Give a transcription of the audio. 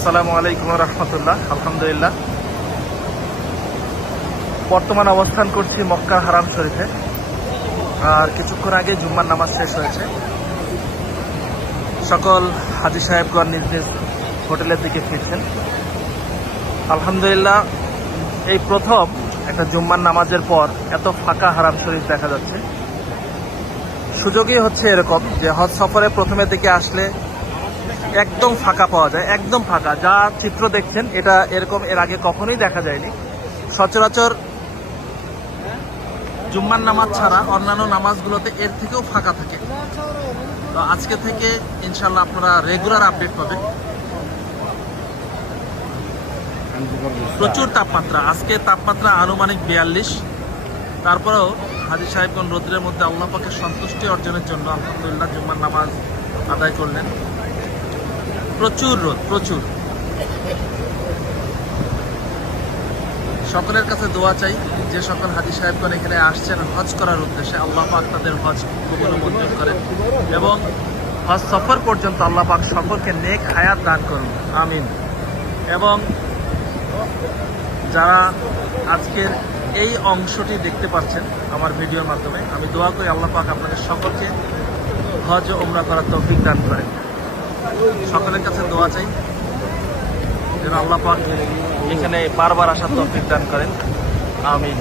আসসালামু আলাইকুম রহমতুল্লাহ। আলহামদুলিল্লাহ, বর্তমান অবস্থান করছি মক্কা হারাম শরীফে। আর কিছুক্ষণ আগে জুম্মার নামাজ শেষ হয়েছে। সকল হাজী সাহেবগণ নিজ নিজ হোটেলের দিকে ফিরছেন। আলহামদুলিল্লাহ, এই প্রথম একটা জুম্মার নামাজের পর এত ফাঁকা হারাম শরীফ দেখা যাচ্ছে। সুযোগই হচ্ছে এরকম যে হজ সফরে প্রথমের দিকে আসলে একদম ফাঁকা পাওয়া যায়, একদম ফাঁকা। যা চিত্র দেখছেন এটা এরকম এর আগে কখনোই দেখা যায়নি। সচরাচর জুম্মার নামাজ ছাড়া অন্যান্য নামাজগুলোতে এর থেকেও ফাঁকা থাকে। তো আজকে থেকে ইনশাল্লাহ আপনারা রেগুলার আপডেট পাবেন। প্রচুর তাপমাত্রা, আজকে তাপমাত্রা আনুমানিক 42। তারপরেও হাজী সাহেবগণ রোদ্রের মধ্যে আল্লাহ পাকের সন্তুষ্টি অর্জনের জন্য আলহামদুলিল্লাহ জুম্মার নামাজ আদায় করলেন। প্রচুর রোদ, প্রচুর। সকলের কাছে দোয়া চাই, যে সকল হাজী সাহেবগণ এখানে আসছেন হজ করার উদ্দেশ্যে, আল্লাহ পাক তাদের হজ কবুল মঞ্জুর করেন এবং হজ সফর পর্যন্ত আল্লাহ পাক সকলকে নেক হায়াত দান করুন, আমিন। এবং যারা আজকের এই অংশটি দেখতে পাচ্ছেন আমার ভিডিওর মাধ্যমে, আমি দোয়া করি আল্লাহ পাক আপনাদের সকলকে হজ ও উমরা করার তৌফিক দান করেন। সকলের কাছে দোয়া চাই যেন আল্লাহ পাক এখানে বারবার আসার তৌফিক দান করেন, আমিন।